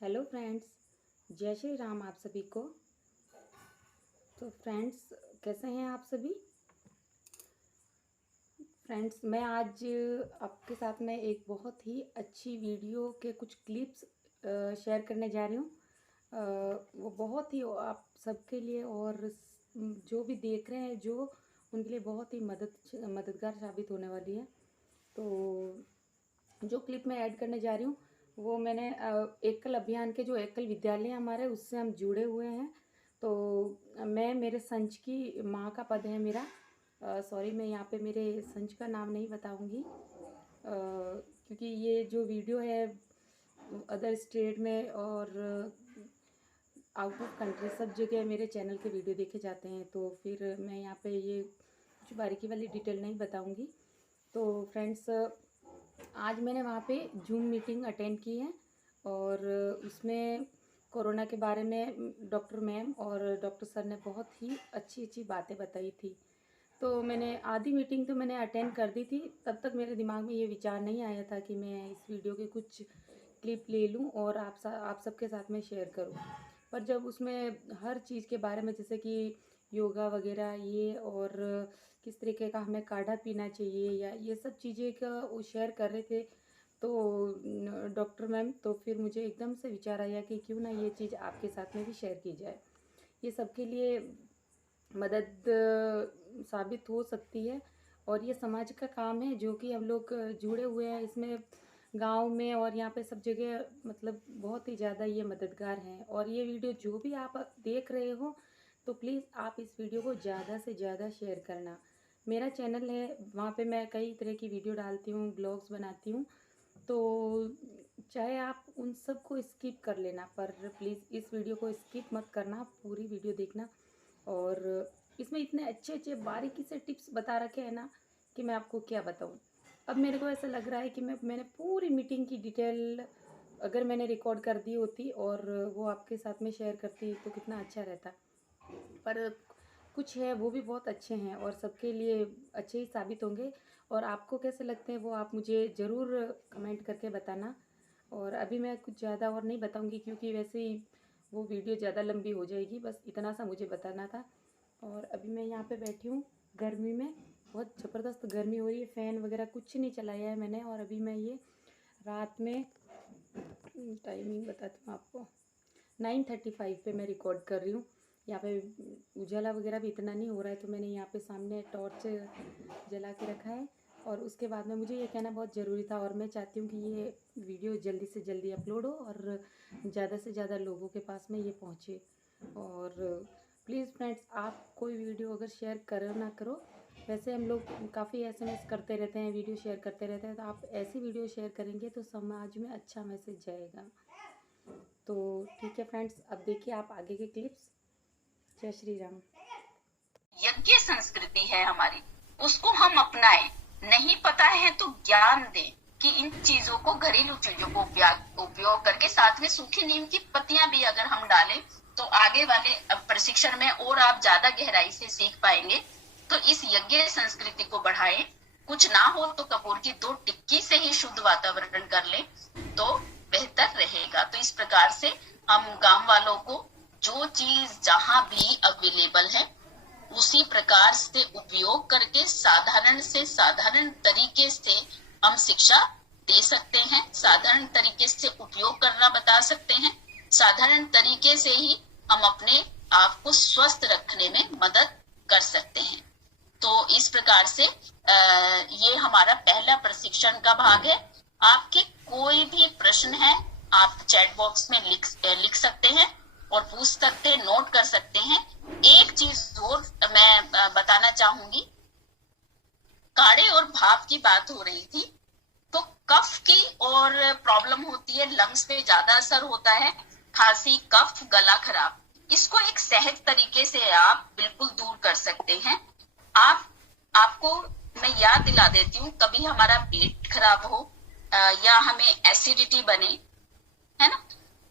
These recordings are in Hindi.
हेलो फ्रेंड्स, जय श्री राम आप सभी को। तो फ्रेंड्स, कैसे हैं आप सभी। फ्रेंड्स, मैं आज आपके साथ में एक बहुत ही अच्छी वीडियो के कुछ क्लिप्स शेयर करने जा रही हूँ। वो बहुत ही आप सबके लिए और जो भी देख रहे हैं जो उनके लिए बहुत ही मददगार साबित होने वाली है। तो जो क्लिप मैं ऐड करने जा रही हूँ वो मैंने एकल अभियान के जो एकल विद्यालय हमारे उससे हम जुड़े हुए हैं। तो मैं मेरे संच की माँ का पद है मेरा। सॉरी, मैं यहाँ पे मेरे संच का नाम नहीं बताऊँगी क्योंकि ये जो वीडियो है अदर स्टेट में और आउट ऑफ कंट्री सब जगह मेरे चैनल के वीडियो देखे जाते हैं। तो फिर मैं यहाँ पे ये कुछ बारीकी वाली डिटेल नहीं बताऊँगी। तो फ्रेंड्स, आज मैंने वहाँ पे जूम मीटिंग अटेंड की है और उसमें कोरोना के बारे में डॉक्टर मैम और डॉक्टर सर ने बहुत ही अच्छी अच्छी बातें बताई थी। तो मैंने आधी मीटिंग तो मैंने अटेंड कर दी थी। तब तक मेरे दिमाग में ये विचार नहीं आया था कि मैं इस वीडियो के कुछ क्लिप ले लूँ और आप सबके साथ में शेयर करूँ। पर जब उसमें हर चीज़ के बारे में, जैसे कि योगा वगैरह ये और किस तरीके का हमें काढ़ा पीना चाहिए या ये सब चीज़ें का वो शेयर कर रहे थे तो डॉक्टर मैम, तो फिर मुझे एकदम से विचार आया कि क्यों ना ये चीज़ आपके साथ में भी शेयर की जाए। ये सबके लिए मदद साबित हो सकती है और ये समाज का काम है जो कि हम लोग जुड़े हुए हैं इसमें गांव में और यहाँ पे सब जगह, मतलब बहुत ही ज़्यादा ये मददगार हैं। और ये वीडियो जो भी आप देख रहे हो तो प्लीज़ आप इस वीडियो को ज़्यादा से ज़्यादा शेयर करना। मेरा चैनल है, वहाँ पे मैं कई तरह की वीडियो डालती हूँ, ब्लॉग्स बनाती हूँ। तो चाहे आप उन सब को स्किप कर लेना, पर प्लीज़ इस वीडियो को स्किप मत करना, पूरी वीडियो देखना। और इसमें इतने अच्छे अच्छे बारीकी से टिप्स बता रखे हैं ना कि मैं आपको क्या बताऊँ। अब मेरे को ऐसा लग रहा है कि मैंने पूरी मीटिंग की डिटेल अगर मैंने रिकॉर्ड कर दी होती और वो आपके साथ में शेयर करती तो कितना अच्छा रहता। पर कुछ है वो भी बहुत अच्छे हैं और सबके लिए अच्छे ही साबित होंगे। और आपको कैसे लगते हैं वो आप मुझे ज़रूर कमेंट करके बताना। और अभी मैं कुछ ज़्यादा और नहीं बताऊंगी क्योंकि वैसे ही वो वीडियो ज़्यादा लंबी हो जाएगी। बस इतना सा मुझे बताना था। और अभी मैं यहाँ पे बैठी हूँ गर्मी में, बहुत ज़बरदस्त गर्मी हो रही है, फ़ैन वगैरह कुछ नहीं चलाया है मैंने। और अभी मैं ये रात में टाइमिंग बताती हूँ आपको, 9:35 पे मैं रिकॉर्ड कर रही हूँ। यहाँ पे उजाला वगैरह भी इतना नहीं हो रहा है तो मैंने यहाँ पे सामने टॉर्च जला के रखा है। और उसके बाद में मुझे ये कहना बहुत ज़रूरी था और मैं चाहती हूँ कि ये वीडियो जल्दी से जल्दी अपलोड हो और ज़्यादा से ज़्यादा लोगों के पास में ये पहुँचे। और प्लीज़ फ्रेंड्स, आप कोई वीडियो अगर शेयर करो ना करो, वैसे हम लोग काफ़ी SMS करते रहते हैं, वीडियो शेयर करते रहते हैं, तो आप ऐसी वीडियो शेयर करेंगे तो समाज में अच्छा मैसेज जाएगा। तो ठीक है फ्रेंड्स, अब देखिए आप आगे के क्लिप्स। जय श्री राम। यज्ञ संस्कृति है हमारी, उसको हम अपनाएं। नहीं पता है तो ज्ञान दें कि इन चीजों को, घरेलू चीजों को उपयोग करके साथ में सूखी नीम की पत्तियां भी अगर हम डालें तो आगे वाले प्रशिक्षण में और आप ज्यादा गहराई से सीख पाएंगे। तो इस यज्ञ संस्कृति को बढ़ाएं। कुछ ना हो तो कपूर की 2 टिक्की से ही शुद्ध वातावरण कर लें तो बेहतर रहेगा। तो इस प्रकार से हम गांव वालों को जो चीज जहां भी अवेलेबल है उसी प्रकार से उपयोग करके साधारण से साधारण तरीके से हम शिक्षा दे सकते हैं, साधारण तरीके से उपयोग करना बता सकते हैं, साधारण तरीके से ही हम अपने आप को स्वस्थ रखने में मदद कर सकते हैं। तो इस प्रकार से ये हमारा पहला प्रशिक्षण का भाग है। आपके कोई भी प्रश्न है आप चैट बॉक्स में लिख सकते हैं और पूछ सकते हैं, नोट कर सकते हैं। एक चीज और मैं बताना चाहूंगी, काढ़े और भाप की बात हो रही थी, तो कफ की और प्रॉब्लम होती है, लंग्स पे ज्यादा असर होता है, खांसी, कफ, गला खराब, इसको एक सहज तरीके से आप बिल्कुल दूर कर सकते हैं। आपको मैं याद दिला देती हूँ, कभी हमारा पेट खराब हो या हमें एसिडिटी बने, है ना,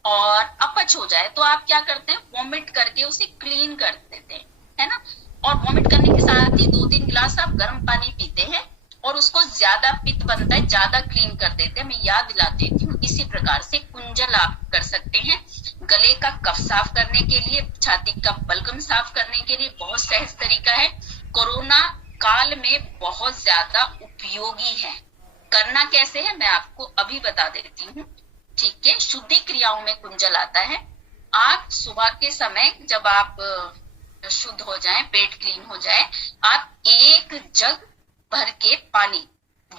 और अपच हो जाए तो आप क्या करते हैं, वॉमिट करके उसे क्लीन कर देते हैं, है ना। और वॉमिट करने के साथ ही 2-3 गिलास आप गर्म पानी पीते हैं और उसको ज्यादा पित्त बनता है, ज्यादा क्लीन कर देते हैं। मैं याद दिला देती हूँ। इसी प्रकार से कुंजल आप कर सकते हैं गले का कफ साफ करने के लिए, छाती का बलगम साफ करने के लिए। बहुत सहज तरीका है, कोरोना काल में बहुत ज्यादा उपयोगी है। करना कैसे है मैं आपको अभी बता देती हूँ, ठीक है। शुद्धि क्रियाओं में कुंजल आता है। आप सुबह के समय जब आप शुद्ध हो जाएं, पेट क्लीन हो जाए, आप एक जग भर के पानी,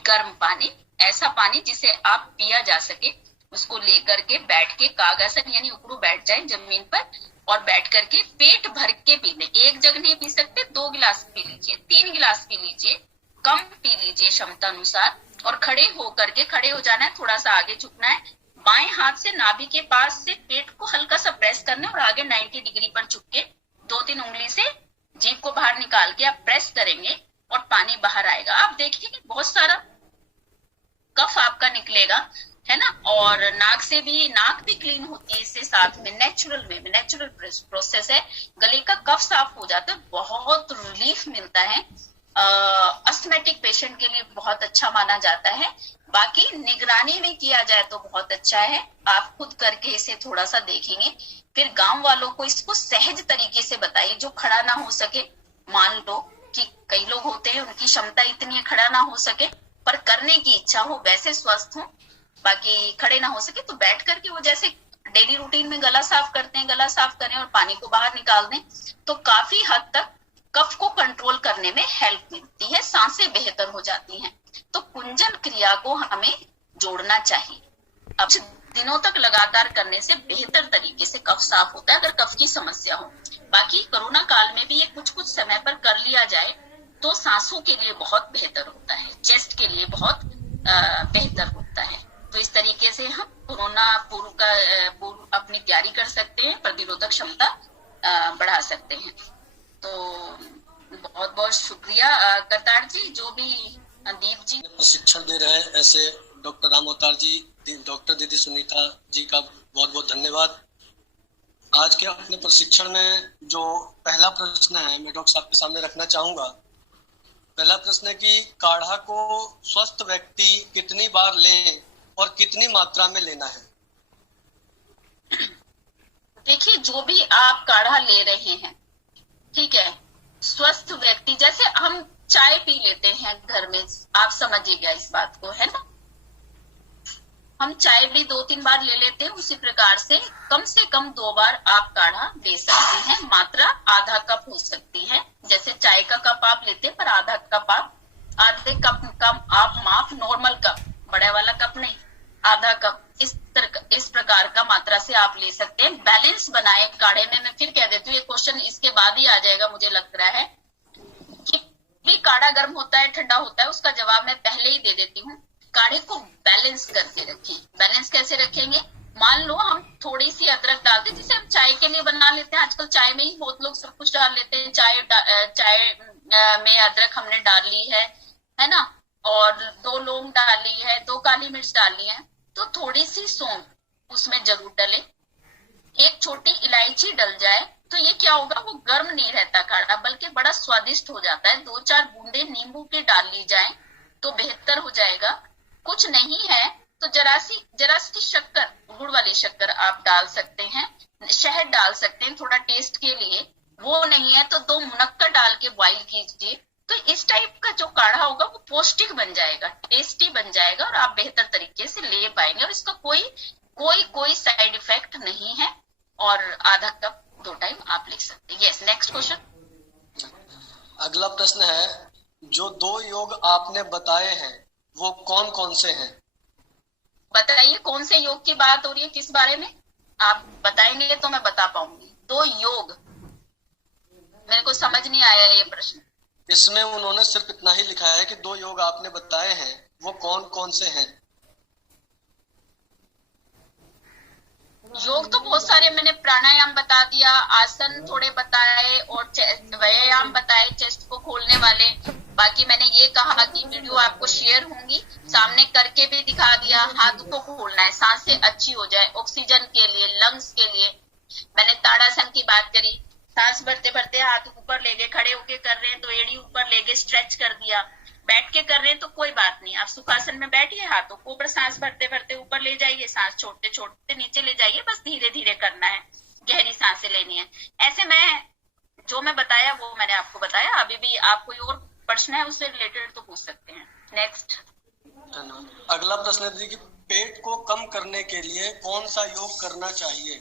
गर्म पानी, ऐसा पानी जिसे आप पिया जा सके, उसको लेकर के बैठ के कागासन यानी उकड़ू बैठ जाए जमीन पर और बैठ करके पेट भर के पी लें। एक जग नहीं पी सकते, 2 गिलास पी लीजिए, 3 गिलास पी लीजिए, कम पी लीजिए क्षमता अनुसार। और खड़े होकर के, खड़े हो जाना है, थोड़ा सा आगे झुकना है, बाएं हाथ से नाभि के पास से पेट को हल्का सा प्रेस करना है और आगे 90 डिग्री पर झुक के 2-3 उंगली से जीभ को बाहर निकाल के आप प्रेस करेंगे और पानी बाहर आएगा। आप देखिए बहुत सारा कफ आपका निकलेगा, है ना। और नाक से भी, नाक भी क्लीन होती है इससे, साथ में नेचुरल वे में, नेचुरल प्रोसेस है। गले का कफ साफ हो जाता है, बहुत रिलीफ मिलता है। अस्थमेटिक पेशेंट के लिए बहुत अच्छा माना जाता है। बाकी निगरानी में किया जाए तो बहुत अच्छा है। आप खुद करके इसे थोड़ा सा देखेंगे, फिर गांव वालों को इसको सहज तरीके से बताइए। जो खड़ा ना हो सके, मान लो कि कई लोग होते हैं उनकी क्षमता इतनी है खड़ा ना हो सके पर करने की इच्छा हो, वैसे स्वस्थ हो, बाकी खड़े ना हो सके तो बैठ करके वो जैसे डेली रूटीन में गला साफ करते हैं, गला साफ करें और पानी को बाहर निकाल दें, तो काफी हद तक कफ को कंट्रोल करने में हेल्प मिलती है, सांसें बेहतर हो जाती हैं। तो कुंजन क्रिया को हमें जोड़ना चाहिए। अब दिनों तक लगातार करने से बेहतर तरीके से कफ साफ होता है अगर कफ की समस्या हो। बाकी कोरोना काल में भी ये कुछ कुछ समय पर कर लिया जाए तो सांसों के लिए बहुत बेहतर होता है, चेस्ट के लिए बहुत बेहतर होता है। तो इस तरीके से हम कोरोना पूर्व अपनी तैयारी कर सकते हैं, प्रतिरोधक क्षमता बढ़ा सकते हैं। तो बहुत बहुत शुक्रिया करतार जी, जो भी दीप जी प्रशिक्षण दे रहे हैं, ऐसे डॉक्टर राम अवतार जी, डॉक्टर दीदी सुनीता जी का बहुत बहुत धन्यवाद। आज के अपने प्रशिक्षण में जो पहला प्रश्न है मैं डॉक्टर साहब के सामने रखना चाहूंगा। पहला प्रश्न है कि काढ़ा को स्वस्थ व्यक्ति कितनी बार लें और कितनी मात्रा में लेना है? देखिए, जो भी आप काढ़ा ले रहे हैं, ठीक है, स्वस्थ व्यक्ति, जैसे हम चाय पी लेते हैं घर में, आप समझिएगा इस बात को, है ना। हम चाय भी 2-3 बार ले लेते हैं, उसी प्रकार से कम 2 बार आप काढ़ा ले सकते हैं। मात्रा आधा कप हो सकती है। जैसे चाय का कप आप लेते हैं पर आधा कप आप, आधे कप कम आप माफ, नॉर्मल कप, बड़ा वाला कप नहीं, आधा कप, इस प्रकार का मात्रा से आप ले सकते हैं। बैलेंस बनाए काढ़े में। मैं फिर कह देती हूँ, ये क्वेश्चन इसके बाद ही आ जाएगा मुझे लग रहा है कि भी काढ़ा गर्म होता है ठंडा होता है, उसका जवाब मैं पहले ही दे देती हूँ। काढ़े को बैलेंस करके रखिए। बैलेंस कैसे रखेंगे? मान लो हम थोड़ी सी अदरक डालते हैं, जिसे हम चाय के लिए बना लेते हैं। आजकल चाय में ही बहुत लोग सब कुछ डाल लेते हैं। चाय में अदरक हमने डाल ली है ना, और 2 लौंग डाली है, 2 काली मिर्च डाली है, तो थोड़ी सी सौंफ उसमें जरूर डले, एक छोटी इलायची डल जाए तो ये क्या होगा, वो गर्म नहीं रहता काढ़ा, बल्कि बड़ा स्वादिष्ट हो जाता है। 2-4 बूंदे नींबू के डाल ली जाए तो बेहतर हो जाएगा। कुछ नहीं है तो जरा सी शक्कर, गुड़ वाली शक्कर आप डाल सकते हैं, शहद डाल सकते हैं थोड़ा टेस्ट के लिए। वो नहीं है तो 2 मुनक्का डाल के बॉइल कीजिए। तो इस टाइप का जो काढ़ा होगा वो पौष्टिक बन जाएगा, टेस्टी बन जाएगा और आप बेहतर तरीके से ले पाएंगे। और इसका कोई साइड इफेक्ट नहीं है। और आधा कप 2 टाइम आप ले सकते हैं। Yes, next question. अगला प्रश्न है, जो 2 योग आपने बताए हैं वो कौन कौन से हैं? बताइए कौन से योग की बात हो रही है, किस बारे में? आप बताएंगे तो मैं बता पाऊंगी। 2 योग, मेरे को समझ नहीं आया ये प्रश्न। इसमें उन्होंने सिर्फ इतना ही लिखा है कि 2 योग आपने बताए हैं वो कौन कौन से हैं। योग तो बहुत सारे, मैंने प्राणायाम बता दिया, आसन थोड़े बताए और व्यायाम बताए चेस्ट को खोलने वाले। बाकी मैंने ये कहा कि वीडियो आपको शेयर होंगी, सामने करके भी दिखा दिया। हाथ को खोलना है, सांसें अच्छी हो जाए, ऑक्सीजन के लिए, लंग्स के लिए। मैंने ताड़ासन की बात करी, सांस भरते भरते हाथ ऊपर ले गए, खड़े होके कर रहे हैं तो एड़ी ऊपर ले गए, स्ट्रेच कर दिया। बैठ के कर रहे हैं तो कोई बात नहीं, आप सुखासन में बैठिए, हाथों को ऊपर, सांस भरते भरते ऊपर ले जाइए, सांस छोड़ते छोड़ते नीचे ले जाइए, बस धीरे धीरे करना है, गहरी सांसें लेनी है। ऐसे जो मैं बताया वो मैंने आपको बताया। अभी भी आप कोई और प्रश्न है उससे रिलेटेड तो पूछ सकते हैं। नेक्स्ट। अगला प्रश्न है दीदी कि पेट को कम करने के लिए कौन सा योग करना चाहिए?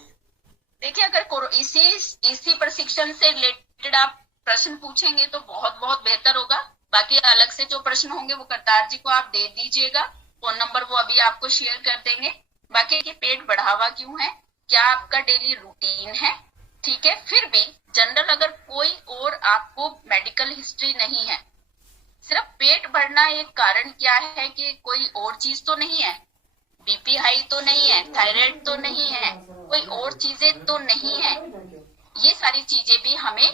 देखिए, अगर इसी प्रशिक्षण से रिलेटेड आप प्रश्न पूछेंगे तो बहुत बहुत बेहतर होगा। बाकी अलग से जो प्रश्न होंगे वो करतार जी को आप दे दीजिएगा, फोन नंबर वो अभी आपको शेयर कर देंगे। बाकी कि पेट बढ़ावा क्यों है, क्या आपका डेली रूटीन है, ठीक है। फिर भी जनरल अगर कोई और आपको मेडिकल हिस्ट्री नहीं है, सिर्फ पेट बढ़ना एक कारण क्या है कि कोई और चीज तो नहीं है, बीपी हाई तो नहीं है, थायराइड तो नहीं है, कोई और चीजें तो नहीं है, ये सारी चीजें भी हमें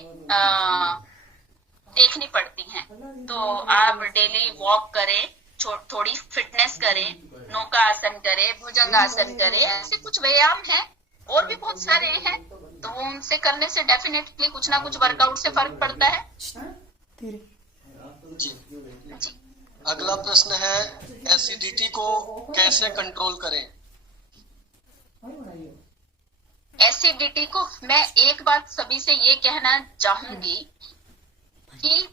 देखनी पड़ती हैं। तो आप डेली वॉक करें, थोड़ी फिटनेस करें, नौका आसन करें, भुजंगासन करें, ऐसे कुछ व्यायाम है और भी बहुत सारे हैं, तो वो उनसे करने से डेफिनेटली कुछ ना कुछ वर्कआउट से फर्क पड़ता है। जी। अगला प्रश्न है एसिडिटी को कैसे कंट्रोल करें? एसिडिटी को मैं एक बात सभी से ये कहना चाहूंगी कि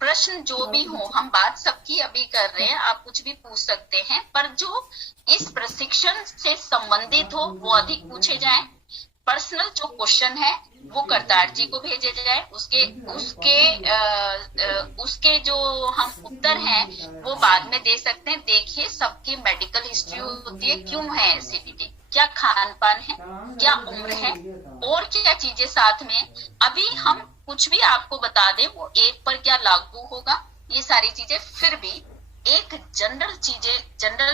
प्रश्न जो भी हो, हम बात सबकी अभी कर रहे हैं, आप कुछ भी पूछ सकते हैं, पर जो इस प्रशिक्षण से संबंधित हो वो अधिक पूछे जाएं। पर्सनल जो क्वेश्चन है वो करतार जी को भेजे जाए, उसके जो हम उत्तर हैं वो बाद में दे सकते हैं। देखिए, सबकी मेडिकल हिस्ट्री होती है, क्यों है एसिडिटी, क्या खान पान है, क्या उम्र है, और क्या चीजें साथ में। अभी हम कुछ भी आपको बता दें वो एक पर क्या लागू होगा, ये सारी चीजें। फिर भी एक जनरल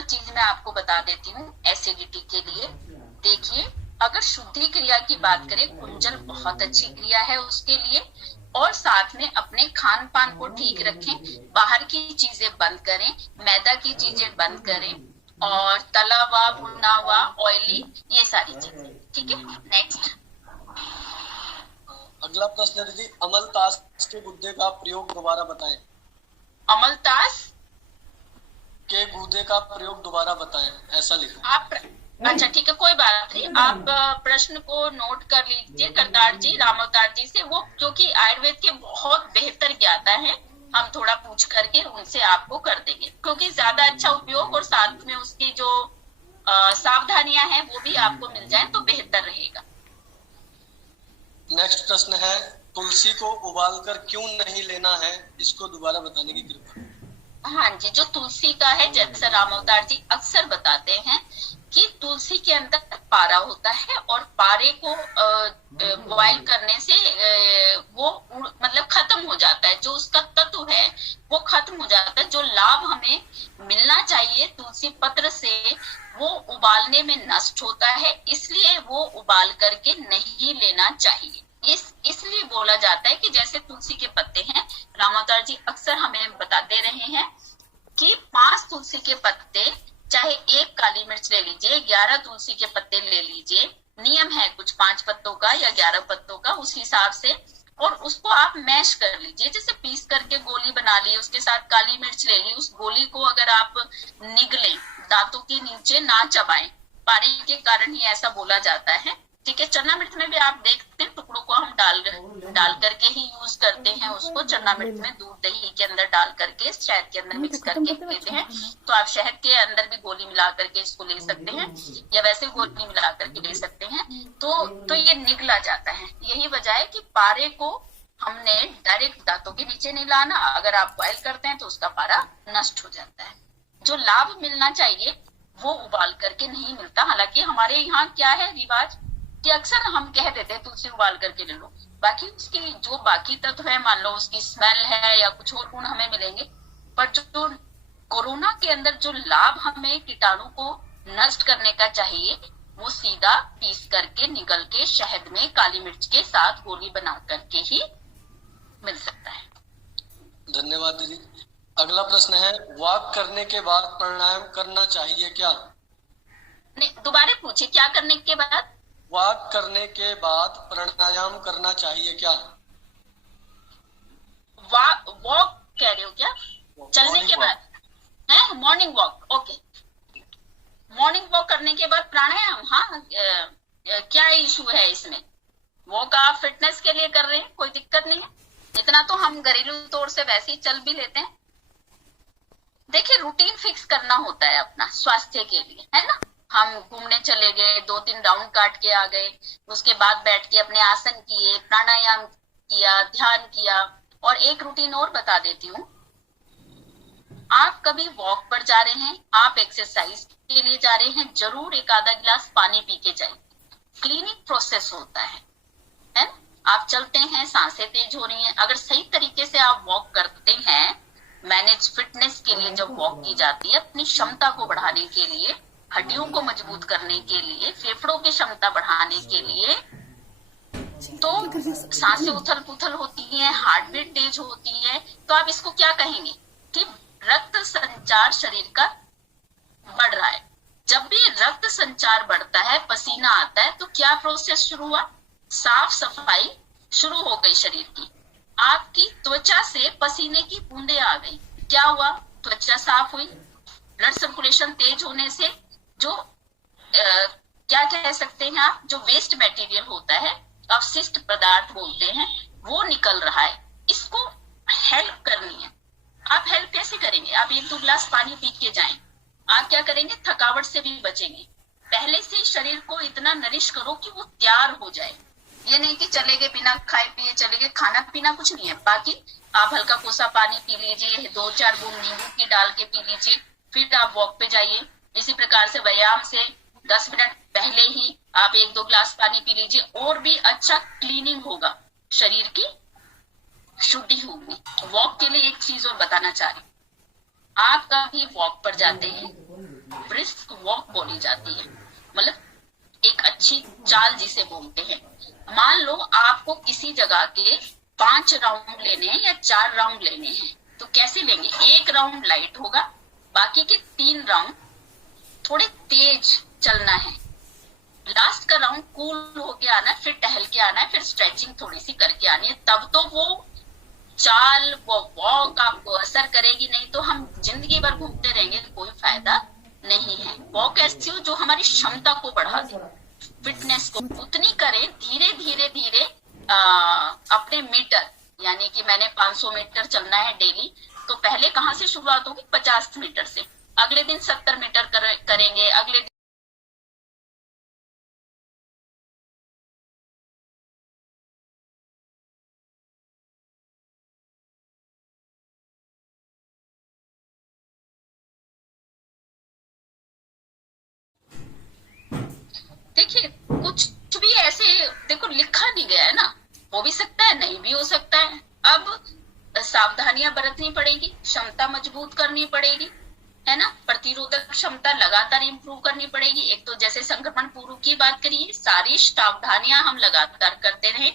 चीज मैं आपको बता देती हूँ एसिडिटी के लिए। देखिए, अगर शुद्धि क्रिया की बात करें, कुंजल बहुत अच्छी क्रिया है उसके लिए, और साथ में अपने खान पान को ठीक रखें, बाहर की चीजें बंद करें, मैदा की चीजें बंद करें, और तला हुआ, भुना हुआ, ऑयली, ये सारी चीजें, ठीक है। नेक्स्ट। अगला प्रश्न है दीदी, अमलतास के गुद्दे का प्रयोग दोबारा बताएं। अमलतास के गुद्दे का प्रयोग दोबारा बताएं, ऐसा लिखा। आप अच्छा, ठीक है, कोई बात नहीं, आप प्रश्न को नोट कर लीजिए करतार जी, रामअवतार जी से, वो क्योंकि आयुर्वेद के बहुत बेहतर ज्ञाता है, हम थोड़ा पूछ करके उनसे आपको कर देंगे, क्योंकि ज्यादा अच्छा उपयोग और साथ में उसकी जो सावधानियां हैं वो भी आपको मिल जाए तो बेहतर रहेगा। नेक्स्ट प्रश्न है, तुलसी को उबालकर क्यों नहीं लेना है, इसको दोबारा बताने की कृपा। हाँ जी, जो तुलसी का है, जैसा रामअवतार जी अक्सर बताते हैं कि तुलसी के अंदर पारा होता है, और पारे को बॉइल करने से वो मतलब खत्म हो जाता है, जो उसका तत्व है वो खत्म हो जाता है। जो लाभ हमें मिलना चाहिए तुलसी पत्र से वो उबालने में नष्ट होता है, इसलिए वो उबाल करके नहीं लेना चाहिए। इसलिए बोला जाता है कि जैसे तुलसी के पत्ते हैं, रामअवतार जी अक्सर हमें बताते रहे हैं कि 5 तुलसी के पत्ते, चाहे 1 काली मिर्च ले लीजिए, 11 तुलसी के पत्ते ले लीजिए, नियम है कुछ 5 पत्तों का या 11 पत्तों का, उस हिसाब से, और उसको आप मैश कर लीजिए, जैसे पीस करके गोली बना ली, उसके साथ काली मिर्च ले ली, उस गोली को अगर आप निगलें, दांतों के नीचे ना चबाएं, पारे के कारण ही ऐसा बोला जाता है, ठीक है। चना मिर्च में भी आप देखते हैं टुकड़ों को हम डाल करके ही यूज करते हैं उसको, चना मिर्च में दूध दही के अंदर डाल करके शहद के अंदर मिक्स करके लेते हैं, तो आप शहद के अंदर भी गोली मिला करके इसको ले सकते हैं, या वैसे गोली मिला करके ले सकते हैं, तो ये निगला जाता है। यही वजह है कि पारे को हमने डायरेक्ट दांतों के नीचे नहीं लाना, अगर आप बॉयल करते हैं तो उसका पारा नष्ट हो जाता है। जो लाभ मिलना चाहिए वो उबाल करके नहीं मिलता। हालांकि हमारे यहाँ क्या है रिवाज कि अक्सर हम कह देते हैं तुलसी उबाल करके ले लो, बाकी उसकी जो बाकी तत्व है, मान लो उसकी स्मेल है या कुछ और गुण हमें मिलेंगे, पर जो कोरोना के अंदर जो लाभ हमें कीटाणु को नष्ट करने का चाहिए वो सीधा पीस करके निगल के शहद में काली मिर्च के साथ गोली बना करके ही मिल सकता है। धन्यवाद दीदी। अगला प्रश्न है, वॉक करने के बाद प्राणायाम करना चाहिए क्या? नहीं, दोबारा पूछिए, क्या करने के बाद? वॉक करने के बाद प्राणायाम करना चाहिए क्या? वॉक कह रहे हो क्या? चलने के बाद है morning walk, okay. Morning walk करने के बाद प्राणायाम, हाँ क्या इशू है इसमें? वॉक आप फिटनेस के लिए कर रहे हैं, कोई दिक्कत नहीं है, इतना तो हम घरेलू तौर से वैसे ही चल भी लेते हैं। देखिए रूटीन फिक्स करना होता है अपना स्वास्थ्य के लिए, है ना। हम घूमने चले गए, 2-3 राउंड काट के आ गए, उसके बाद बैठ के अपने आसन किए, प्राणायाम किया, ध्यान किया। और एक रूटीन और बता देती हूँ, आप कभी वॉक पर जा रहे हैं, आप एक्सरसाइज के लिए जा रहे हैं, जरूर एक आधा गिलास पानी पी के जाइए। क्लीनिंग प्रोसेस होता है ना। आप चलते हैं, सांसें तेज हो रही हैं, अगर सही तरीके से आप वॉक करते हैं, मैनेज फिटनेस के लिए जब वॉक की जाती है, अपनी क्षमता को बढ़ाने के लिए, हड्डियों को मजबूत करने के लिए, फेफड़ों की क्षमता बढ़ाने के लिए, तो सांसें उथल पुथल होती हैं, हार्ट बीट तेज होती है। तो आप इसको क्या कहेंगे कि रक्त संचार शरीर का बढ़ रहा है। जब भी रक्त संचार बढ़ता है, पसीना आता है, तो क्या प्रोसेस शुरू हुआ? साफ सफाई शुरू हो गई शरीर की। आपकी त्वचा से पसीने की बूंदें आ गई, क्या हुआ? त्वचा साफ हुई। ब्लड सर्कुलेशन तेज होने से जो क्या कह सकते हैं आप, जो वेस्ट मटेरियल होता है, अवशिष्ट पदार्थ बोलते हैं, वो निकल रहा है। इसको हेल्प करनी है। आप हेल्प कैसे करेंगे? आप 1-2 गिलास पानी पी के जाएं। आप क्या करेंगे? थकावट से भी बचेंगे। पहले से शरीर को इतना नरिश करो कि वो तैयार हो जाए। ये नहीं कि चले गए बिना खाए पिए चले गए, खाना पीना कुछ नहीं है। बाकी आप हल्का कोसा पानी पी लीजिए, 2-4 बूंद नींबू की डाल के पी लीजिए, फिर आप वॉक पे जाइए। इसी प्रकार से व्यायाम से 10 मिनट पहले ही आप 1-2 गिलास पानी पी लीजिए, और भी अच्छा क्लीनिंग होगा, शरीर की शुद्धि होगी। वॉक के लिए एक चीज और बताना चाह रही, आप कभी वॉक पर जाते हैं, ब्रिस्क वॉक बोली जाती है, मतलब एक अच्छी चाल जिसे बोलते हैं। मान लो आपको किसी जगह के 5 राउंड लेने हैं या 4 राउंड लेने हैं, तो कैसे लेंगे? 1 राउंड लाइट होगा, बाकी के 3 राउंड थोड़े तेज चलना है। लास्ट का राउंड कूल होके आना है, फिर टहल के आना है, फिर स्ट्रेचिंग थोड़ी सी करके आनी है, तब तो वो चाल, वो वॉक आपको असर करेगी। नहीं तो हम जिंदगी भर घूमते रहेंगे, कोई फायदा नहीं है। वॉक ऐसी हो जो हमारी क्षमता को बढ़ा दे, फिटनेस को उतनी करें। धीरे धीरे धीरे अपने मीटर, यानी कि मैंने 500 मीटर चलना है डेली, तो पहले कहाँ से शुरुआत होगी? 50 मीटर से। अगले दिन 70 मीटर करेंगे, अगले दिन देखिए कुछ भी ऐसे देखो लिखा नहीं गया है ना, हो भी सकता है, नहीं भी हो सकता है। अब सावधानियां बरतनी पड़ेगी, क्षमता मजबूत करनी पड़ेगी, है ना। प्रतिरोधक क्षमता लगातार इंप्रूव करनी पड़ेगी। एक तो जैसे संक्रमण पूर्व की बात करिए, सारी सावधानियां हम लगातार करते रहे,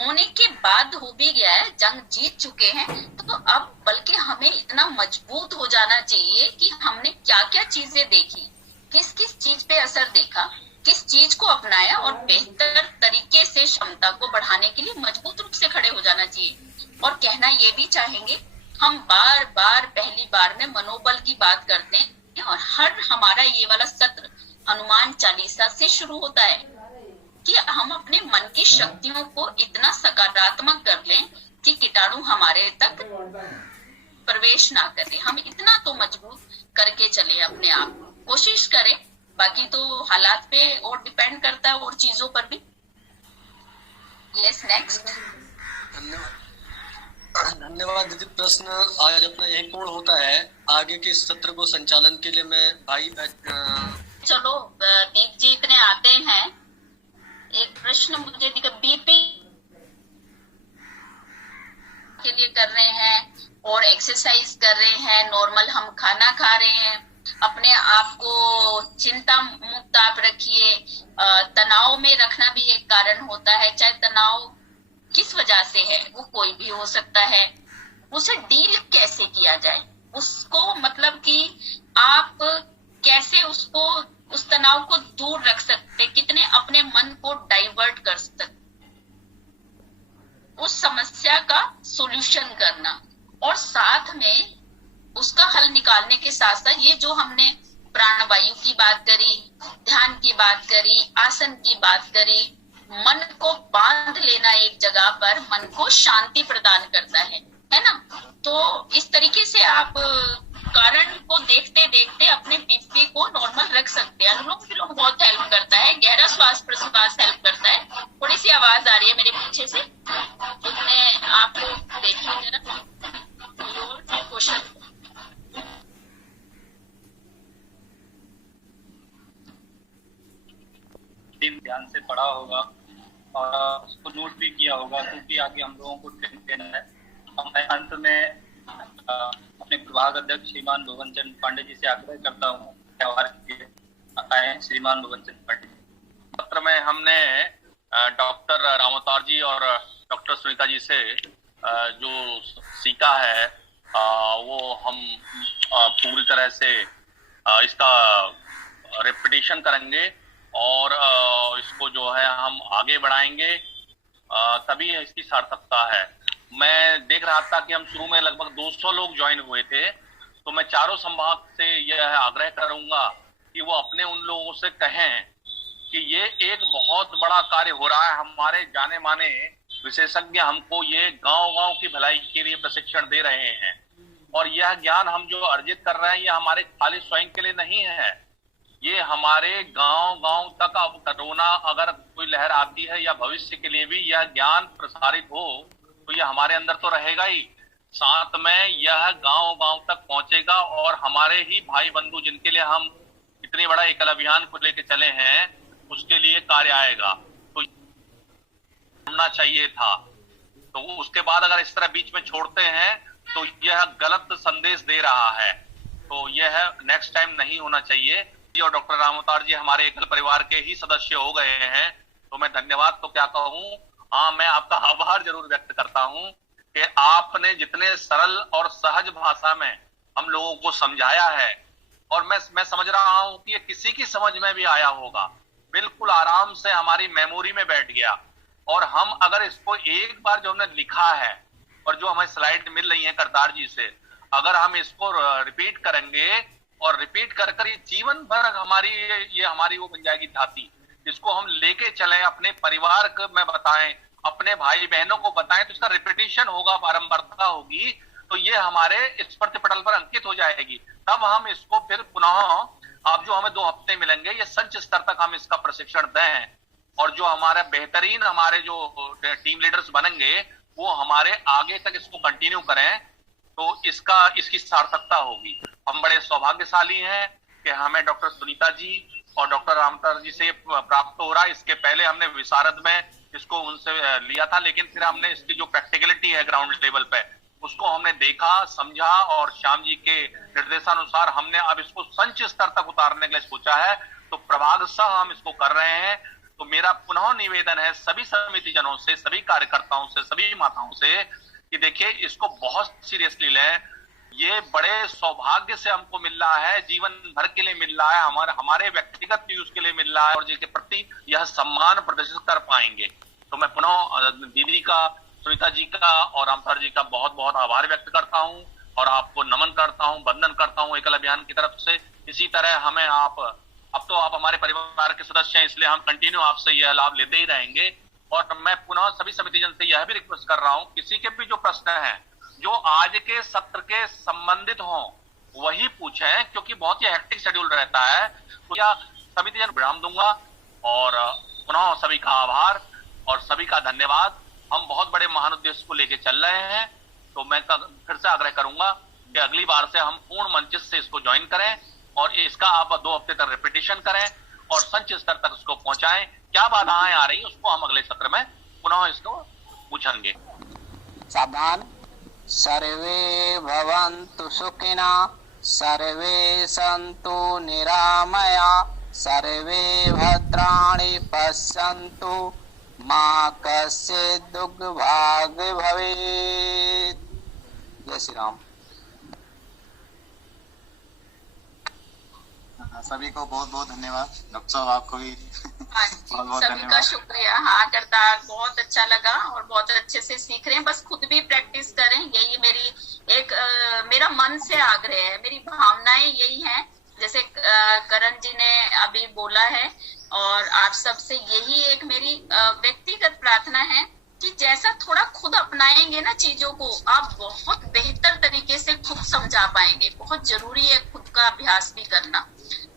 होने के बाद हो भी गया है, जंग जीत चुके हैं, तो अब बल्कि हमें इतना मजबूत हो जाना चाहिए कि हमने क्या क्या चीजें देखी, किस किस चीज पे असर देखा, किस चीज को अपनाया, और बेहतर तरीके से क्षमता को बढ़ाने के लिए मजबूत रूप से खड़े हो जाना चाहिए। और कहना ये भी चाहेंगे, हम बार बार पहली बार में मनोबल की बात करते हैं, और हर हमारा ये वाला सत्र हनुमान चालीसा से शुरू होता है कि हम अपने मन की शक्तियों को इतना सकारात्मक कर लें कि कीटाणु हमारे तक प्रवेश ना करे। हम इतना तो मजबूत करके चले अपने आप को, कोशिश करें। बाकी तो हालात पे और डिपेंड करता है, और चीजों पर भी। Yes, next. धन्यवाद दीदी। प्रश्न आज अपना यही पूर्ण होता है। आगे के सत्र को संचालन के लिए मैं भाई चलो दीप जी इतने आते हैं, एक प्रश्न मुझे दिखा, बीपी के लिए कर रहे हैं और एक्सरसाइज कर रहे हैं, नॉर्मल हम खाना खा रहे हैं, अपने आप को चिंता मुक्त आप रखिए। तनाव में रखना भी एक कारण होता है, चाहे तनाव किस वजह से है, वो कोई भी हो सकता है। उसे डील कैसे किया जाए, उसको मतलब कि आप कैसे उसको, उस तनाव को दूर रख सकते, कितने अपने मन को डाइवर्ट कर सकते, उस समस्या का सॉल्यूशन करना, और साथ में उसका हल निकालने के साथ साथ ये जो हमने प्राणवायु की बात करी, ध्यान की बात करी, आसन की बात करी, मन को बांध लेना एक जगह पर मन को शांति प्रदान करता है ना। तो इस तरीके से आप कारण को देखते देखते अपने बीपी को नॉर्मल रख सकते हैं। अनुलोम विलोम बहुत हेल्प करता है, गहरा श्वास प्रश्वास हेल्प करता है। थोड़ी सी आवाज आ रही है मेरे पीछे से, तो मैं आपको देखिए जरा क्वेश्चन। ध्यान से पढ़ा होगा और उसको नोट भी किया होगा, क्योंकि आगे हम लोगों को ट्रेनिंग देना है। और मैं अंत में अपने विभाग अध्यक्ष श्रीमान भुवन चंद पांडे जी से आग्रह करता हूँ, त्यौहार के आए श्रीमान भुवन चंद पांडे। पत्र में हमने डॉक्टर रामोतार जी और डॉक्टर सुनीता जी से जो सीखा है वो हम पूरी तरह से इसका रिपीटिशन करेंगे और इसको जो है हम आगे बढ़ाएंगे, तभी इसकी सार्थकता है। मैं देख रहा था कि हम शुरू में लगभग 200 लोग ज्वाइन हुए थे, तो मैं चारों संभाग से यह आग्रह करूंगा कि वो अपने उन लोगों से कहें कि ये एक बहुत बड़ा कार्य हो रहा है। हमारे जाने माने विशेषज्ञ हमको ये गांव-गांव की भलाई के लिए प्रशिक्षण दे रहे हैं, और यह ज्ञान हम जो अर्जित कर रहे हैं ये हमारे खाली स्वयं के लिए नहीं है, ये हमारे गांव-गांव तक अब कोरोना अगर कोई लहर आती है या भविष्य के लिए भी यह ज्ञान प्रसारित हो तो यह हमारे अंदर तो रहेगा ही, साथ में यह गांव-गांव तक पहुंचेगा और हमारे ही भाई बंधु जिनके लिए हम इतनी बड़ा एकल अभियान को लेकर चले हैं उसके लिए कार्य आएगा। तो होना चाहिए था, तो उसके बाद अगर इस तरह बीच में छोड़ते हैं तो यह गलत संदेश दे रहा है, तो यह नेक्स्ट टाइम नहीं होना चाहिए। और डॉक्टर रामोतार जी हमारे एकल परिवार के ही सदस्य हो गए हैं, तो मैं धन्यवाद तो क्या कहूं, हाँ मैं आपका आभार जरूर व्यक्त करता हूं कि आपने जितने सरल और सहज भाषा में हम लोगों को समझाया है, और मैं समझ रहा हूं कि ये किसी की समझ में भी आया होगा, बिल्कुल आराम से हमारी मेमोरी में बैठ गया। और हम अगर इसको एक बार जो हमने लिखा है और जो हमें स्लाइड मिल रही है करतार जी से, अगर हम इसको रिपीट करेंगे और रिपीट कर कर ये जीवन भर हमारी ये हमारी वो बन जाएगी धाती, इसको हम लेके चलें, अपने परिवार को में बताएं, अपने भाई बहनों को बताएं, तो इसका रिपीटिशन होगा, बारंबारता होगी, तो ये हमारे स्मृति पटल पर अंकित हो जाएगी। तब हम इसको फिर पुनः आप जो हमें 2 हफ्ते मिलेंगे ये संच स्तर तक हम इसका प्रशिक्षण दें, और जो हमारे बेहतरीन हमारे जो टीम लीडर्स बनेंगे वो हमारे आगे तक इसको कंटिन्यू करें, तो इसकी सार्थकता होगी। हम बड़े सौभाग्यशाली हैं कि हमें डॉक्टर सुनीता जी और डॉक्टर रामोतार जी से प्राप्त हो रहा है। इसके पहले हमने विशारद में इसको उनसे लिया था, लेकिन फिर हमने इसकी जो प्रैक्टिकलिटी है ग्राउंड लेवल पे उसको हमने देखा, समझा, और श्याम जी के निर्देशानुसार हमने अब इसको संच स्तर तक उतारने के लिए सोचा है, तो प्रभाग सह हम इसको कर रहे हैं। तो मेरा पुनः निवेदन है सभी समिति जनों से, सभी कार्यकर्ताओं से, सभी माताओं से कि देखिए इसको बहुत सीरियसली लें, ये बड़े सौभाग्य से हमको मिल रहा है, जीवन भर के लिए मिल रहा है, हमारे व्यक्तिगत यूज के लिए मिल रहा है, और जिसके प्रति यह सम्मान प्रदर्शित कर पाएंगे। तो मैं पुनः दीदी का, सुनीता जी का और रामोतार जी का बहुत बहुत आभार व्यक्त करता हूं और आपको नमन करता हूं, वंदन करता हूं एकल अभियान की तरफ से। इसी तरह हमें अब तो आप हमारे परिवार के सदस्य हैं, इसलिए हम कंटिन्यू आपसे यह लाभ लेते ही रहेंगे। और मैं पुनः सभी समितिजन से यह भी रिक्वेस्ट कर रहा हूं, किसी के भी जो प्रश्न हैं जो आज के सत्र के संबंधित हों वही पूछें, क्योंकि बहुत ही हेक्टिक शेड्यूल रहता है। तो या समितिजन विराम दूंगा, और पुनः सभी का आभार और सभी का धन्यवाद। हम बहुत बड़े महान उद्देश्य को लेके चल रहे हैं, तो मैं फिर से आग्रह करूंगा कि अगली बार से हम पूर्ण मंच से इसको ज्वाइन करें और इसका आप 2 हफ्ते तक रिपीटिशन करें और संच स्तर तक उसको पहुंचाएं। क्या बाधाएं आ रही उसको हम अगले सत्र में पुनः इसको पूछेंगे। सावधान। सर्वे भवन्तु सुखिना, सर्वे सन्तु निरामया, सर्वे भद्राणि पश्यन्तु, मा कश्चित् दुर्भाग् भवेत्। जय श्री राम। सभी को बहुत बहुत धन्यवाद। डॉक्टर साहब आपको भी हाँ जी, बहुत बहुत सभी का धन्यवाद। शुक्रिया। हाँ करतार, बहुत अच्छा लगा और बहुत अच्छे से सीख रहे हैं। बस खुद भी प्रैक्टिस करें, यही मेरी एक मेरा मन से आग्रह है, मेरी भावनाएं यही हैं। जैसे करण जी ने अभी बोला है, और आप सबसे यही एक मेरी व्यक्तिगत प्रार्थना है कि जैसा थोड़ा खुद अपनाएंगे ना चीजों को, आप बहुत बेहतर तरीके से खुद समझा पाएंगे। बहुत जरूरी है खुद का अभ्यास भी करना।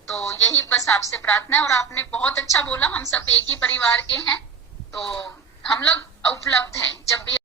तो यही बस आपसे प्रार्थना है। और आपने बहुत अच्छा बोला, हम सब एक ही परिवार के हैं, तो हम लोग उपलब्ध हैं जब भी